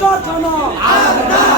কারখানা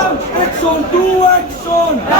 action to action